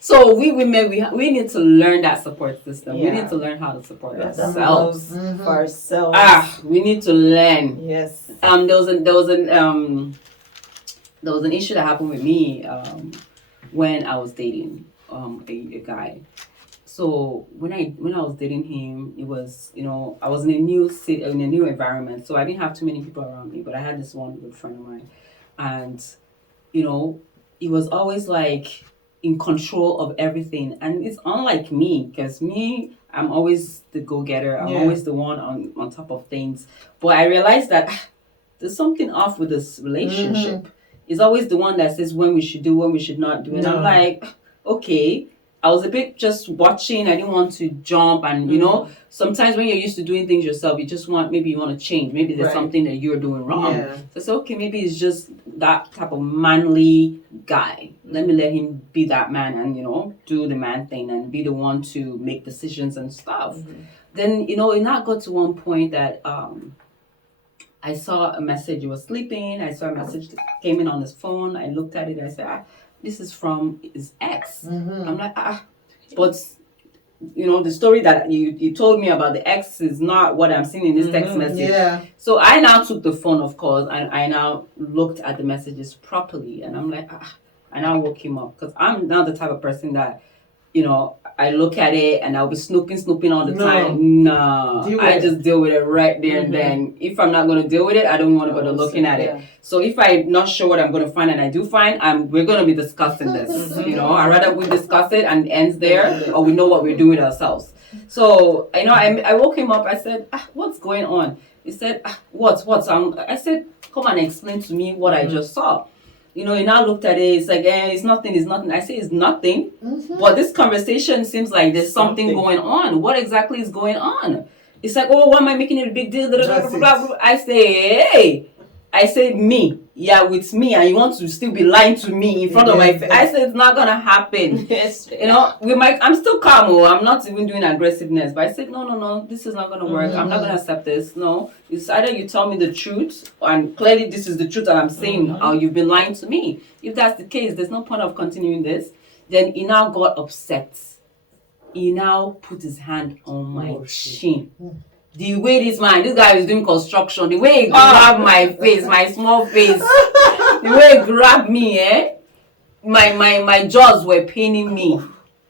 So we women, we need to learn that support system. We Yeah. need to learn how to support That's ourselves. love for ourselves. We need to learn. Yes. There was an issue that happened with me when I was dating a guy. So when I was dating him, it was, you know, I was in a new city, in a new environment, so I didn't have too many people around me, but I had this one good friend of mine, and you know, he was always like in control of everything, and it's unlike me, because me, I'm always the go-getter. I'm always the one on top of things. But I realized that there's something off with this relationship. It's always the one that says when we should do, when we should not do. And I'm like, okay. I was a bit just watching. I didn't want to jump. And, you know, sometimes when you're used to doing things yourself, maybe you want to change. Maybe there's something that you're doing wrong. Yeah. So I said, okay, maybe it's just that type of manly guy. Let me let him be that man and, you know, do the man thing and be the one to make decisions and stuff. Then, you know, it now got to one point that I saw a message. He was sleeping. I saw a message that came in on his phone. I looked at it. I said, this is from his ex. I'm like, but you know, the story that you told me about the ex is not what I'm seeing in this text message. Yeah. So I now took the phone, of course, and I now looked at the messages properly, and I'm like, I now woke him up, because I'm not the type of person that, you know, I look at it and I'll be snooping all the time. No, I just deal with it right there and then. If I'm not going to deal with it, I don't want to bother looking at it. So if I'm not sure what I'm going to find and I do find, we're going to be discussing this. You know, I'd rather we discuss it and it ends there, or we know what we're doing ourselves. So, you know, I woke him up. I said, what's going on? He said, what? I said, come and explain to me what I just saw. You know, he now looked at it, it's like, it's nothing. I say it's nothing. But this conversation seems like there's something going on. What exactly is going on? It's like, why am I making it a big deal? I say, I say me. Yeah, with me, and you want to still be lying to me in front of my face. I said it's not gonna happen. Yes. You know, I'm still calm. I'm not even doing aggressiveness. But I said, no, this is not gonna work. I'm not gonna accept this. No, it's either you tell me the truth, and clearly this is the truth that I'm saying, or you've been lying to me. If that's the case, there's no point of continuing this. Then he now got upset. He now put his hand on my chin. The way this guy is doing construction, the way he grabbed my face, my small face, the way he grabbed me, my jaws were paining me.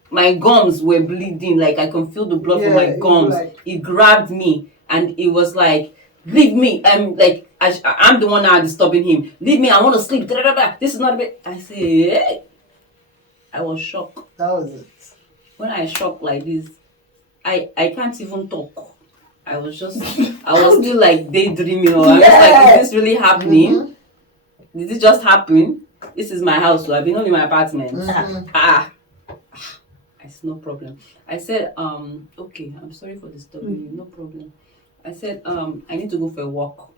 My gums were bleeding, like I can feel the blood from my gums. He grabbed me and it was like, leave me. I'm the one now disturbing him. Leave me, I want to sleep. This is not a bit. I said, hey. I was shocked. That was it. When I shocked like this, I can't even talk. I was still like daydreaming. Or I was like, is this really happening? Did it just happen? This is my house, so I've been in my apartment. I said, no problem. I said, okay, I'm sorry for disturbing you, no problem. I said, I need to go for a walk.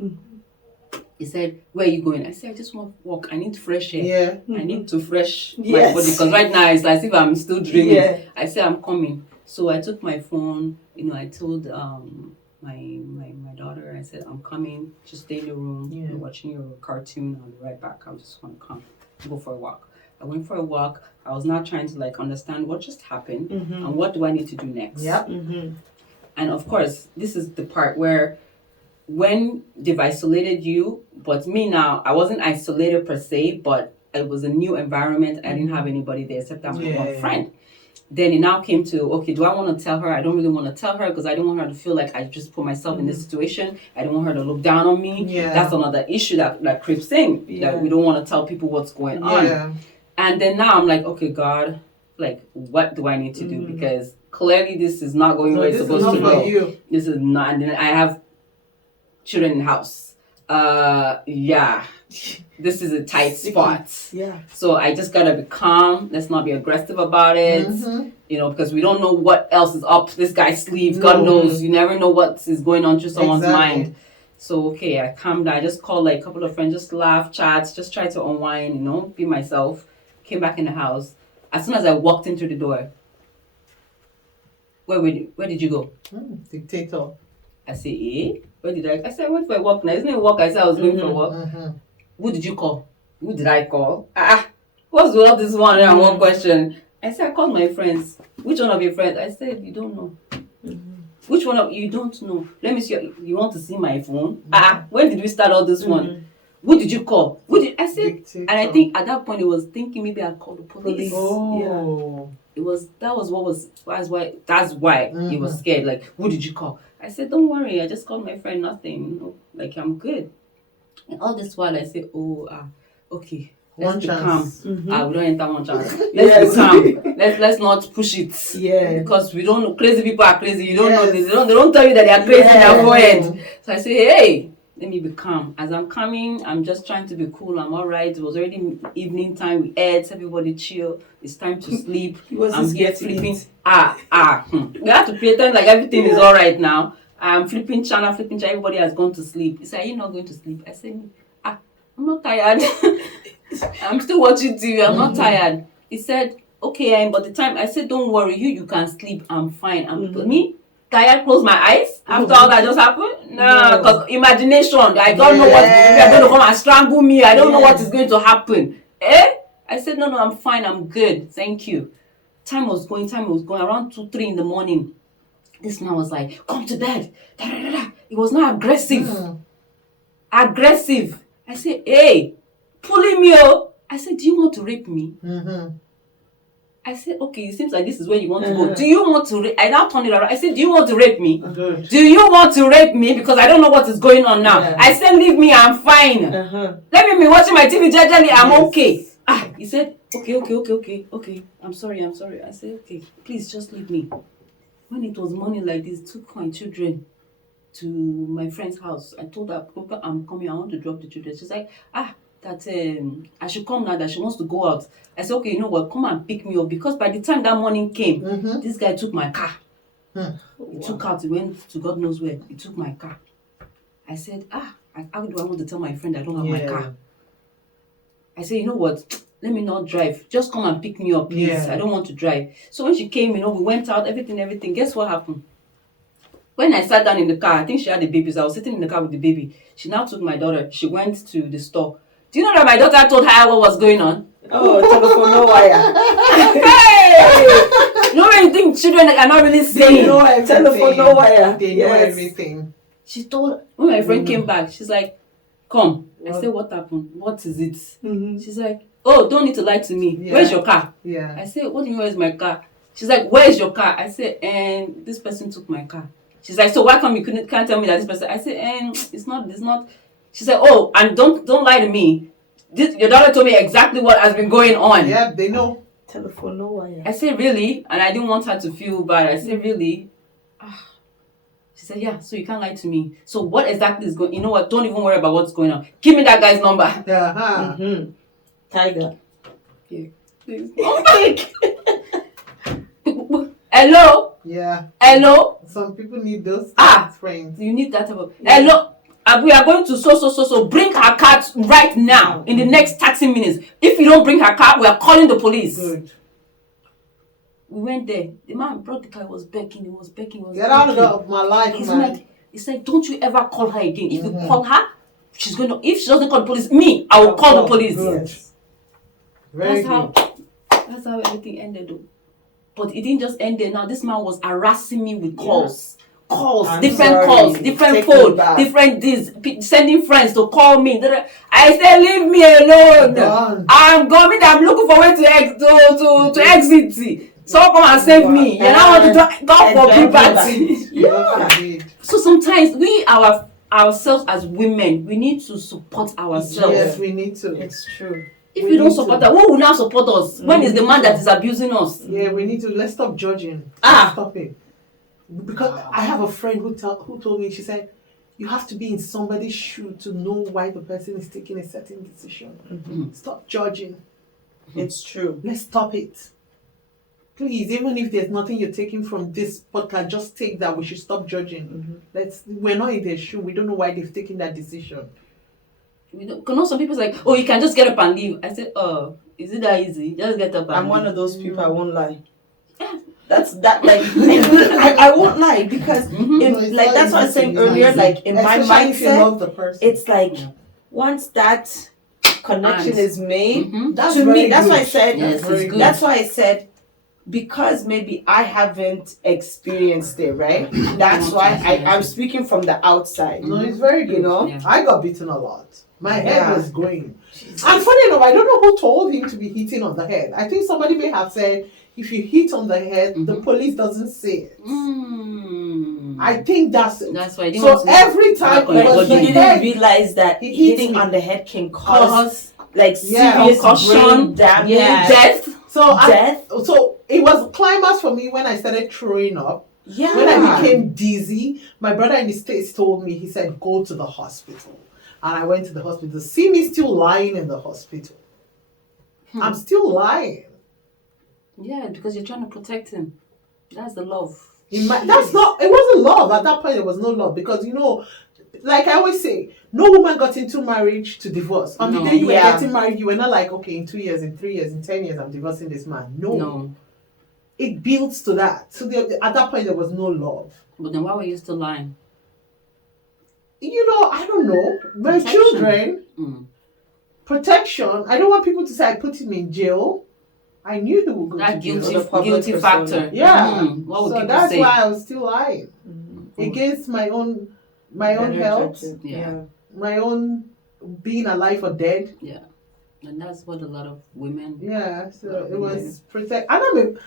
He said, where are you going? I said, I just want to walk. I need fresh air. I need to fresh my body, because right now it's as if I'm still dreaming. I said, I'm coming. So I took my phone, you know, I told my daughter, I said, I'm coming, just stay in the room, you're watching your cartoon, I'll be right back. I just want to come, go for a walk. I went for a walk. I was now trying to like understand what just happened and what do I need to do next. And of course, this is the part where when they've isolated you, but me now, I wasn't isolated per se, but it was a new environment. I didn't have anybody there except that one friend. Then it now came to, okay, do I want to tell her? I don't really want to tell her because I don't want her to feel like I just put myself in this situation. I don't want her to look down on me. That's another issue that creeps in, that we don't want to tell people what's going on. And then now I'm like, okay, God, like, what do I need to do? Because clearly this is not going where it's supposed to go. This is not, and then I have children in the house. This is a tight spot. So I just gotta be calm. Let's not be aggressive about it. You know, because we don't know what else is up this guy's sleeve. God knows. You never know what is going on through someone's mind. So okay, I calmed down. I just called like a couple of friends, just laugh, chat, just try to unwind, you know, be myself. Came back in the house. As soon as I walked into the door, where did you go? Dictator. I say, where did I said, I went for a walk now. Isn't it a walk? I said I was going for a walk. Who did you call? Who did I call? What's with all this one and one question? I said, I called my friends. Which one of your friends? I said, you don't know. Which one of you don't know? Let me see. You want to see my phone? When did we start all this one? Who did you call? I said, Dictator. and I think at that point it was thinking maybe I'd call the police. Oh. That's why he was scared. Like, who did you call? I said, don't worry, I just called my friend, nothing. You know, like, I'm good. And all this while I said, okay, let's be calm. We don't enter one chance. Let's be calm. Let's not push it. Because we don't know, crazy people are crazy. You don't know this. They don't tell you that they are crazy in their forehead. So I say, hey, let me be calm. As I'm coming, I'm just trying to be cool. I'm all right. It was already evening time. We ate. Everybody chill. It's time to sleep. I'm here flipping. We have to pretend like everything is all right now. I'm flipping channel. Everybody has gone to sleep. He said, are you not going to sleep? I said, I'm not tired. I'm still watching TV. I'm not tired. He said, okay, but the time, I said, don't worry. You can sleep. I'm fine. Me? Tired, close my eyes after all that just happened? No, because imagination, I don't know what they're going to come and strangle me. I don't know what is going to happen. I said, no, I'm fine, I'm good, thank you. Time was going around 2-3 in the morning. This man was like, come to bed. It was not aggressive. Aggressive. I said, hey, pulling me up. I said, do you want to rape me? I said, okay, it seems like this is where you want to go. Do you want to rape? I now turned it around. I said, do you want to rape me? Good. Do you want to rape me? Because I don't know what is going on now. I said, leave me, I'm fine. Let me be watching my TV gradually, I'm okay. He said, okay. I'm sorry. I said, okay, please just leave me. When it was morning like this, took my children to my friend's house. I told her, I'm coming, I want to drop the children. She's like, that I should come now, that she wants to go out. I said, okay, you know what, come and pick me up. Because by the time that morning came, this guy took my car. He took out, he went to God knows where. He took my car. I said, how do I want to tell my friend I don't have my car? I said, you know what, let me not drive. Just come and pick me up, please. I don't want to drive. So when she came, we went out, everything. Guess what happened? When I sat down in the car, I think she had the baby, so I was sitting in the car with the baby. She now took my daughter. She went to the store. Do you know that my daughter told her what was going on? Oh, telephone no wire. Hey! You know when you think children are not really saying? Telephone no wire. They know everything. She told, when my friend came back, she's like, come. I said, what happened? What is it? She's like, oh, don't need to lie to me. Where's your car? I said, what do you mean, where's my car? She's like, where's your car? I said, and this person took my car. She's like, so why come you can't tell me that this person? I said, it's not. She said, oh, and don't lie to me. Your daughter told me exactly what has been going on. Yeah, they know. Telephone no wire. I said, really? And I didn't want her to feel bad. I said, really? She said, yeah, so you can't lie to me. So what exactly is going on? You know what? Don't even worry about what's going on. Give me that guy's number. Tiger. Yeah. Hello? Yeah. Hello? Some people need those friends. You need that type of... Hello? We are going to so bring her car right now in the next 30 minutes. If you don't bring her car, we are calling the police. Good. We went there. The man brought the car. He was begging. Get out of my life, man. He said, don't you ever call her again. If you call her, she's going to... If she doesn't call the police, I will call the police. Good. Very good. That's how everything ended though. But it didn't just end there. Now this man was harassing me with calls. calls, I'm different sorry. calls, different Take me phone, back. different this, sending friends to call me. I said, leave me alone. Done. I'm going. I'm looking for way to exit. Someone come and save me. You know what to do? God forbid that. God forbid. So sometimes we ourselves as women, we need to support ourselves. Yes, we need to. It's true. If We we don't need support to. us, who will now support us? When is the man that is abusing us? Yeah, we need to. Let's stop judging. Stop it. Because I have a friend who told me, she said, you have to be in somebody's shoe to know why the person is taking a certain decision. Mhm. Stop judging. It's true. Let's stop it. Please, even if there's nothing you're taking from this podcast, just take that. We should stop judging. We're not in their shoe. We don't know why they've taken that decision. We don't, you know, some people say, oh, you can just get up and leave. I said, oh, is it that easy? Just get up and I'm leave. one of those people. I won't lie. Yeah. That's that like I won't lie because Mhm. No, it's like not that's what I was easy, saying it's earlier. not easy. Like in my Especially if you mindset, love the person. it's like Yeah. once that connection And- is made. Mhm. That's To very me, that's good. why I said. Yes, That's very it's good. good. That's why I said because maybe I haven't experienced it, right? That's why I'm speaking from the outside. No, it's very good. You know? Yeah. I got beaten a lot. My head Yeah. was going. And funny enough, I don't know who told him to be hitting on the head. I think somebody may have said, if you hit on the head, the Mhm. police doesn't say it. Mm. I think that's it. That's why I didn't So want to every time But it But was he the didn't head. realize that He hit hitting me. on the head can cause cause like Yeah. serious concussion, brain damage, yeah, death. death. So it was climax for me when I started throwing up. Yeah. When I became dizzy, my brother in the States told me, he said, go to the hospital. And I went to the hospital. See me still lying in the hospital. I'm still lying. Yeah, because you're trying to protect him. That's the love. It wasn't love. At that point, there was no love. Because, you know, like I always say, no woman got into marriage to divorce. On the No. day you were Yeah. getting married, you were not like, okay, in 2 years, in 3 years, in 10 years, I'm divorcing this man. No. It builds to that. So at that point, there was no love. But then why were you still lying? You know, I don't know. My Protection. children, Mm. protection. I don't want people to say I put him in jail. I knew he would go That to jail. guilty, The public guilty persona. factor. Yeah. Mhm. What would So people that's say? why I was still lying Mhm. against my own health, Yeah. my own being alive or dead. And that's what a lot of women. Yeah. So Yeah. it was protect. And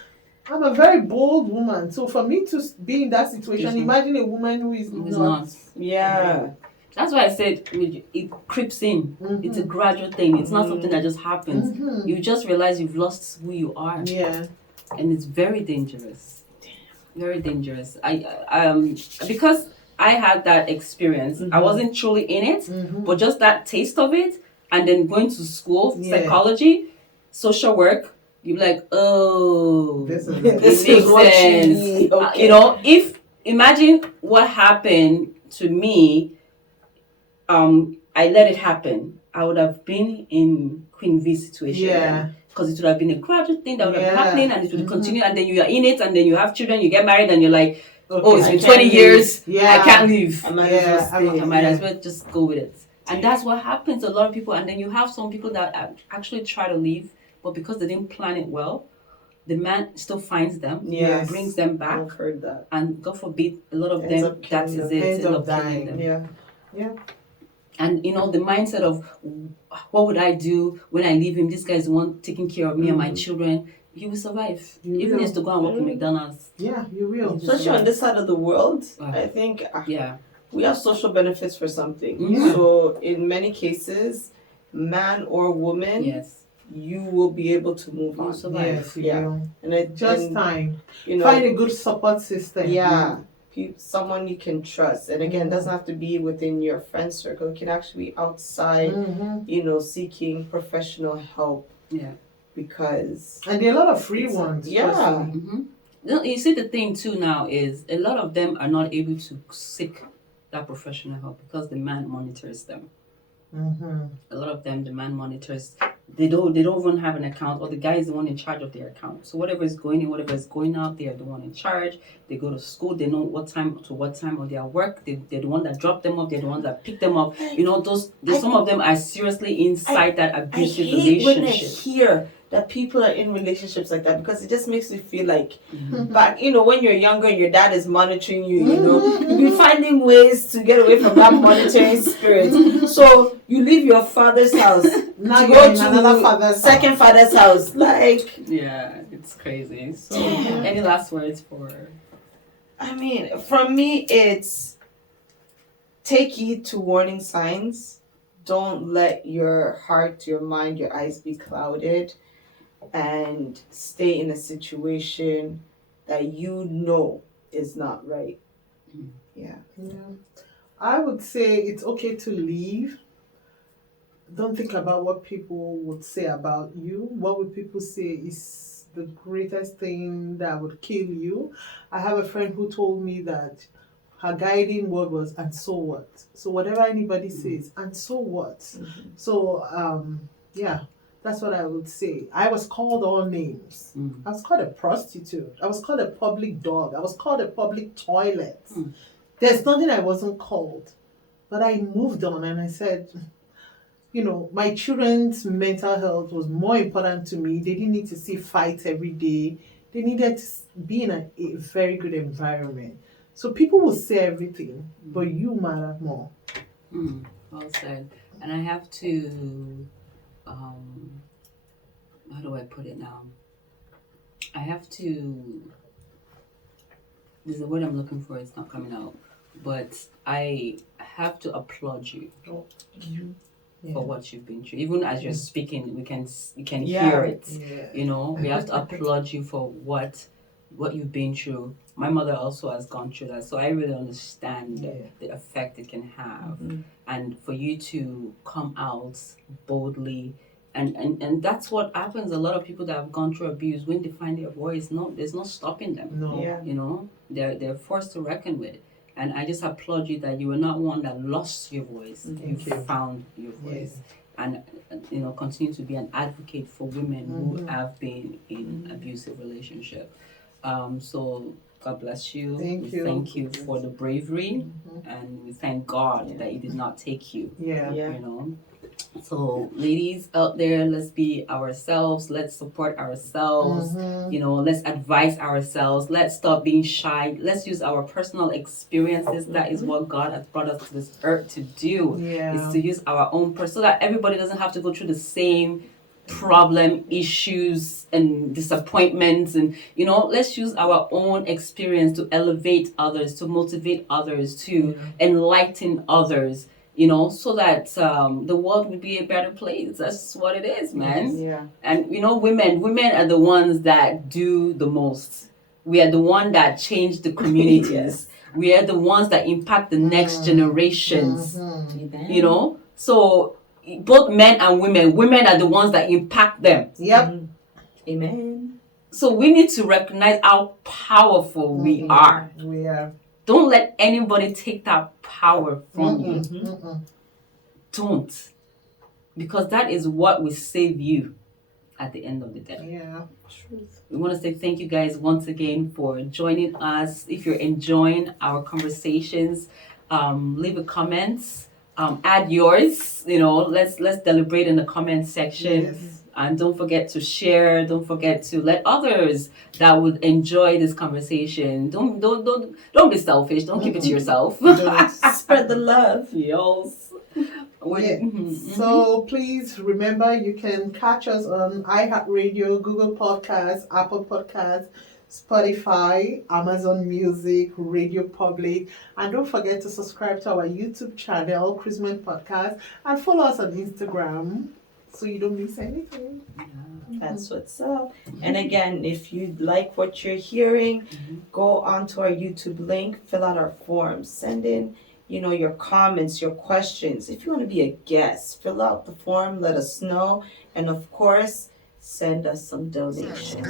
I'm a very bold woman. So for me to be in that situation, Mhm. imagine a woman who is Who is not. not. Yeah. That's why I said it creeps in. It's a gradual thing. It's not something that just happens. Mhm. You just realize you've lost who you are, Yeah. and it's very dangerous. Very dangerous. Because I had that experience. I wasn't truly in it, Mhm. but just that taste of it, and then going to school, Yeah. psychology, social work. You're like, oh, This is it. This it makes is what you sense. need. Okay. You know, imagine what happened to me, I let it happen, I would have been in Queen V's situation. Yeah. Because it would have been a gradual thing that would have Yeah. happened, and it would Mhm. continue, and then you are in it, and then you have children, you get married, and you're like, oh, it's I been can't 20 leave. years, Yeah. I can't leave. I might Yeah, as well stay. I might as well just go with it. And that's what happens to a lot of people. And then you have some people that actually try to leave, but because they didn't plan it well, the man still finds them, Yes. brings them back, I've heard that. and God forbid, a lot of Ends them, up that killing is them. it, Ends end up up killing dying. them. Yeah. And you know, the mindset of what would I do when I leave him? This guy is the one taking care of me and my children. You will survive. You Even will. if it's to go and work in McDonald's. Yeah, you will. Especially on this side of the world, Wow. I think Yeah. we have social benefits for something. Yeah. So in many cases, man or woman, Yes. you will be able to move You on. survive. Yes, you Yeah. will. And it Just and, time. you know, Find a good support system. yeah, someone you can trust. And again, it doesn't have to be within your friend circle. It can actually be outside, Mm-hmm. seeking professional help Yeah. because And there are a lot of free It's- ones. yeah. trust me. Mm-hmm. You see, the thing too now is a lot of them are not able to seek that professional help because the man monitors them. Mm-hmm. A lot of them, the man monitors. They don't even have an account, or the guy is the one in charge of their account. So whatever is going in, whatever is going out, they are the one in charge. They go to school. They know what time to what time of their work. They're the one that drop them off. They're the ones that pick them up. You know, some of them are seriously inside that I abusive hate when I relationship. hear that people are in relationships like that, because it just makes you feel like Mhm. back, when you're younger and your dad is monitoring you, you'll be finding ways to get away from that monitoring spirit. So you leave your father's house Now to you're go in to another father's second house. father's house. Like, Yeah, it's crazy. So, Damn. any last words for? I mean, from me, it's take heed to warning signs. Don't let your heart, your mind, your eyes be clouded, and stay in a situation that you know is not right. Mm. Yeah. Yeah. I would say it's okay to leave. Don't think about what people would say about you. What would people say is the greatest thing that would kill you. I have a friend who told me that her guiding word was, and so what? So whatever anybody says, and so what? So yeah, that's what I would say. I was called all names. Mm. I was called a prostitute. I was called a public dog. I was called a public toilet. Mm. There's nothing I wasn't called. But I moved on and I said, my children's mental health was more important to me. They didn't need to see fights every day. They needed to be in a very good environment. So people will say everything, but you matter more. Well said. And I have to, how do I put it now? I have to, there's a word I'm looking for, it's not coming out, but I have to applaud you for what you've been through. Even as you're speaking, you can hear it. Yeah. We have to applaud you for what you've been through. My mother also has gone through that, so I really understand the effect it can have. And for you to come out boldly, and that's what happens. A lot of people that have gone through abuse, when they find their voice, there's no stopping them. No. Yeah. They're forced to reckon with. And I just applaud you that you were not one that lost your voice. You found your voice. And continue to be an advocate for women who have been in abusive relationship. So God bless you. Thank you for the bravery, and we thank God that He did not take you. Yeah. So ladies out there, let's be ourselves. Let's support ourselves. Let's advise ourselves. Let's stop being shy. Let's use our personal experiences. That is what God has brought us to this earth to do. Is to use our own so that everybody doesn't have to go through the same problem, issues, and disappointments. And let's use our own experience to elevate others, to motivate others, to enlighten others. So that the world would be a better place. That's what it is, man. Yeah. And women are the ones that do the most. We are the one that change the communities. We are the ones that impact the next generations. So both men and women are the ones that impact them. Yep. Amen. So we need to recognize how powerful we are. We are. Don't let anybody take that power from you. Don't. Because that is what will save you at the end of the day. Yeah. Truth. We want to say thank you guys once again for joining us. If you're enjoying our conversations, leave a comment. Add yours. Let's deliberate in the comment section. Yes. And don't forget to share. Don't forget to let others that would enjoy this conversation. Don't be selfish. Don't keep it to yourself. Spread the love. Yes. So please remember, you can catch us on iHeartRadio, Google Podcasts, Apple Podcasts, Spotify, Amazon Music, Radio Public, and don't forget to subscribe to our YouTube channel, Chrisman Podcast, and follow us on Instagram so you don't miss anything. That's what's up. And again, if you like what you're hearing, go onto our YouTube link, fill out our forms, send in, your comments, your questions. If you want to be a guest, fill out the form, let us know, and of course, send us some donations.